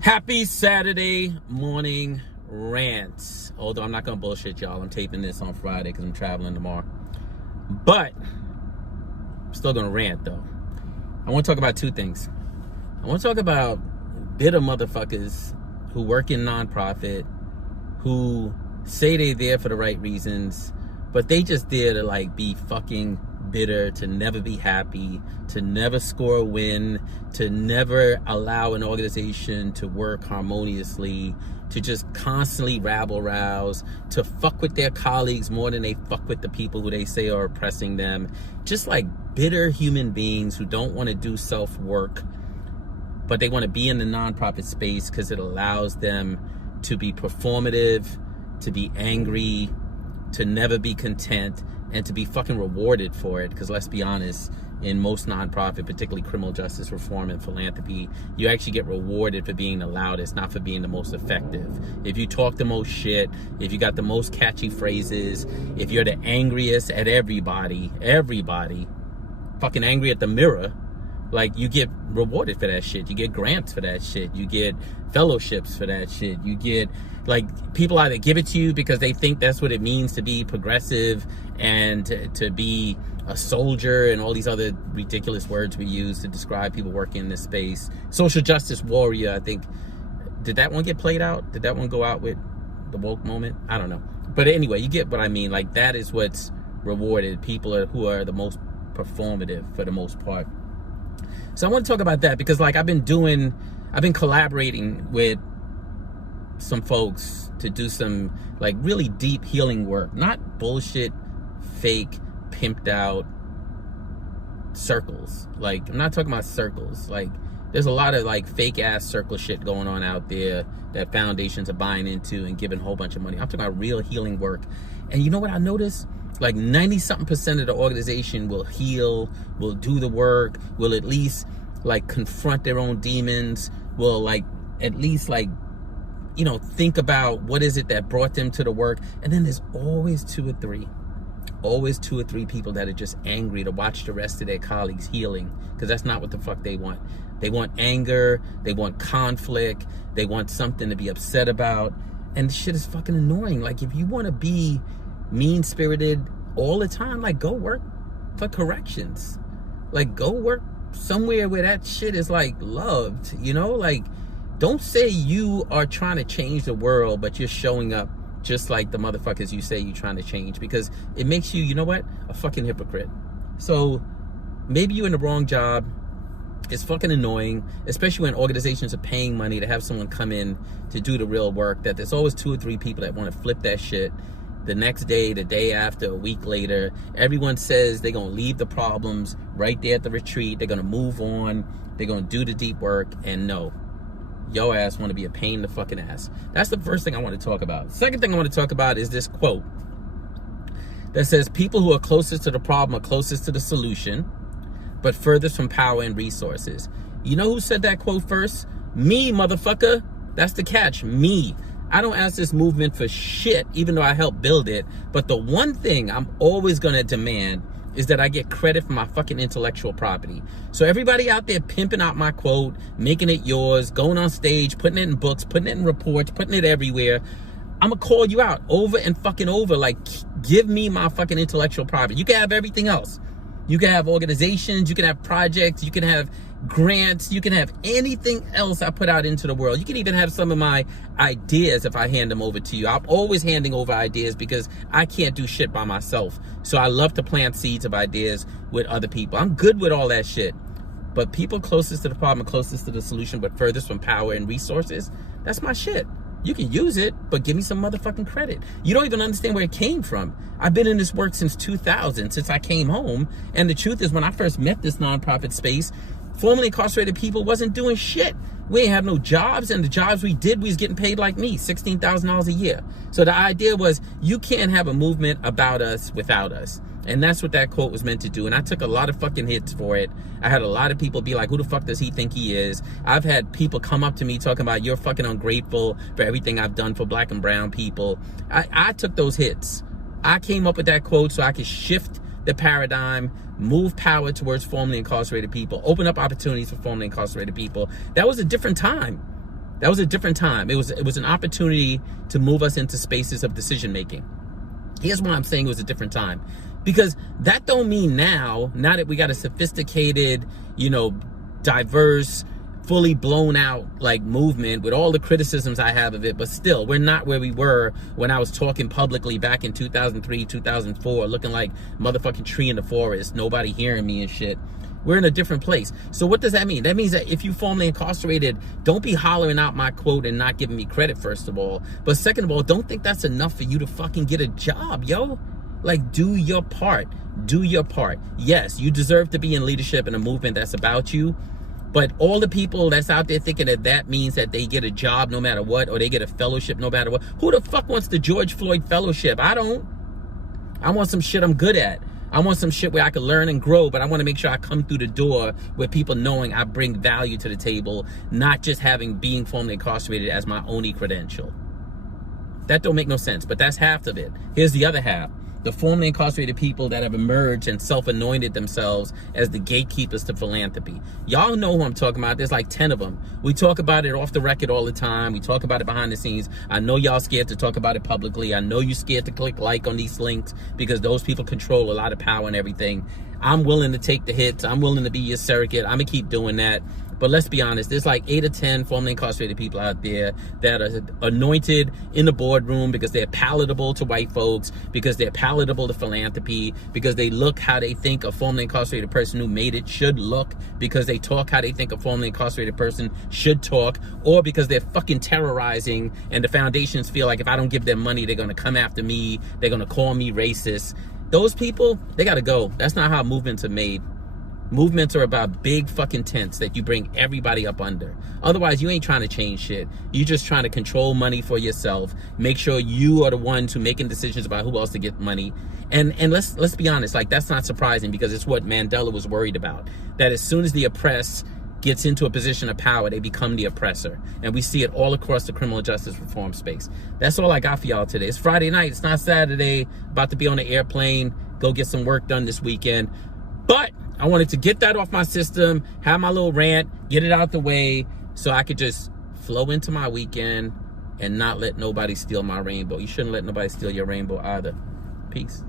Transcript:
Happy Saturday morning rant. Although I'm not gonna bullshit y'all, I'm taping this on Friday because I'm traveling tomorrow. But I'm still gonna rant though. I want to talk about two things. I want to talk about bitter motherfuckers who work in nonprofit, who say they're there for the right reasons, but they just there to like be fucking bitter, to never be happy, to never score a win, to never allow an organization to work harmoniously, to just constantly rabble rouse, to fuck with their colleagues more than they fuck with the people who they say are oppressing them. Just like bitter human beings who don't want to do self-work, but they want to be in the nonprofit space because it allows them to be performative, to be angry, to never be content, and to be fucking rewarded for it. Because let's be honest, in most nonprofit, particularly criminal justice reform and philanthropy, you actually get rewarded for being the loudest, not for being the most effective. If you talk the most shit, if you got the most catchy phrases, if you're the angriest at everybody, fucking angry at the mirror, like, you get rewarded for that shit. You get grants for that shit. You get fellowships for that shit. You get, like, people either give it to you because they think that's what it means to be progressive and to be a soldier and all these other ridiculous words we use to describe people working in this space. Social justice warrior, I think. Did that one get played out? Did that one go out with the woke moment? I don't know. But anyway, you get what I mean. Like, that is what's rewarded. People who are the most performative for the most part. So I want to talk about that because, like, I've been collaborating with some folks to do some, like, really deep healing work. Not bullshit, fake, pimped out circles. Like, I'm not talking about circles. Like, there's a lot of, like, fake ass circle shit going on out there that foundations are buying into and giving a whole bunch of money. I'm talking about real healing work. And you know what I noticed? Like 90-something% of the organization will heal, will do the work, will at least like confront their own demons, will like at least like, you know, think about what is it that brought them to the work. And then there's always two or three people that are just angry to watch the rest of their colleagues healing, because that's not what the fuck they want. They want anger, they want conflict, they want something to be upset about. And the shit is fucking annoying. Like, if you want to be mean-spirited all the time, like, go work for corrections. Like, go work somewhere where that shit is like loved, you know? Like, don't say you are trying to change the world, but you're showing up just like the motherfuckers you say you're trying to change, because it makes you, you know what, a fucking hypocrite. So maybe you're in the wrong job. It's fucking annoying, especially when organizations are paying money to have someone come in to do the real work, that there's always two or three people that want to flip that shit the next day, the day after, a week later. Everyone says they're going to leave the problems right there at the retreat. They're going to move on. They're going to do the deep work. And no, your ass want to be a pain in the fucking ass. That's the first thing I want to talk about. Second thing I want to talk about is this quote that says, people who are closest to the problem are closest to the solution, but furthest from power and resources. You know who said that quote first? Me, motherfucker. That's the catch. Me. I don't ask this movement for shit, even though I helped build it. But the one thing I'm always going to demand is that I get credit for my fucking intellectual property. So everybody out there pimping out my quote, making it yours, going on stage, putting it in books, putting it in reports, putting it everywhere, I'm going to call you out over and fucking over. Like, give me my fucking intellectual property. You can have everything else. You can have organizations, you can have projects, you can have grants, you can have anything else I put out into the world. You can even have some of my ideas if I hand them over to you. I'm always handing over ideas because I can't do shit by myself. So I love to plant seeds of ideas with other people. I'm good with all that shit. But people closest to the problem, closest to the solution, but furthest from power and resources, that's my shit. You can use it, but give me some motherfucking credit. You don't even understand where it came from. I've been in this work since 2000, since I came home. And the truth is, when I first met this nonprofit space, formerly incarcerated people wasn't doing shit. We ain't have no jobs, and the jobs we did, we was getting paid like me, $16,000 a year. So the idea was, you can't have a movement about us without us. And that's what that quote was meant to do. And I took a lot of fucking hits for it. I had a lot of people be like, who the fuck does he think he is? I've had people come up to me talking about, you're fucking ungrateful for everything I've done for black and brown people. I took those hits. I came up with that quote so I could shift the paradigm, move power towards formerly incarcerated people, open up opportunities for formerly incarcerated people. That was a different time. That was a different time. It was an opportunity to move us into spaces of decision making. Here's why I'm saying it was a different time. Because that don't mean now that we got a sophisticated, diverse, fully blown out like movement with all the criticisms I have of it, but still we're not where we were when I was talking publicly back in 2003, 2004, looking like motherfucking tree in the forest, nobody hearing me and shit. We're in a different place. So what does that mean? That means that if you formerly incarcerated, don't be hollering out my quote and not giving me credit, first of all. But second of all, don't think that's enough for you to fucking get a job, yo. Like, do your part. Do your part. Yes, you deserve to be in leadership in a movement that's about you. But all the people that's out there thinking that means that they get a job no matter what, or they get a fellowship no matter what. Who the fuck wants the George Floyd fellowship? I don't. I want some shit I'm good at. I want some shit where I can learn and grow, but I want to make sure I come through the door with people knowing I bring value to the table, not just being formerly incarcerated as my only credential. That don't make no sense, but that's half of it. Here's the other half. The formerly incarcerated people that have emerged and self-anointed themselves as the gatekeepers to philanthropy. Y'all know who I'm talking about. There's like 10 of them. We talk about it off the record all the time. We talk about it behind the scenes. I know y'all scared to talk about it publicly. I know you scared to click like on these links because those people control a lot of power and everything. I'm willing to take the hits. I'm willing to be your surrogate. I'm going to keep doing that. But let's be honest, there's like 8 or 10 formerly incarcerated people out there that are anointed in the boardroom because they're palatable to white folks, because they're palatable to philanthropy, because they look how they think a formerly incarcerated person who made it should look, because they talk how they think a formerly incarcerated person should talk, or because they're fucking terrorizing and the foundations feel like if I don't give them money, they're going to come after me, they're going to call me racist. Those people, they got to go. That's not how movements are made. Movements are about big fucking tents that you bring everybody up under. Otherwise, you ain't trying to change shit. You're just trying to control money for yourself. Make sure you are the ones who making decisions about who else to get money. And let's be honest, like that's not surprising because it's what Mandela was worried about. That as soon as the oppressed gets into a position of power, they become the oppressor. And we see it all across the criminal justice reform space. That's all I got for y'all today. It's Friday night. It's not Saturday. About to be on the airplane. Go get some work done this weekend. But I wanted to get that off my system, have my little rant, get it out the way so I could just flow into my weekend and not let nobody steal my rainbow. You shouldn't let nobody steal your rainbow either. Peace.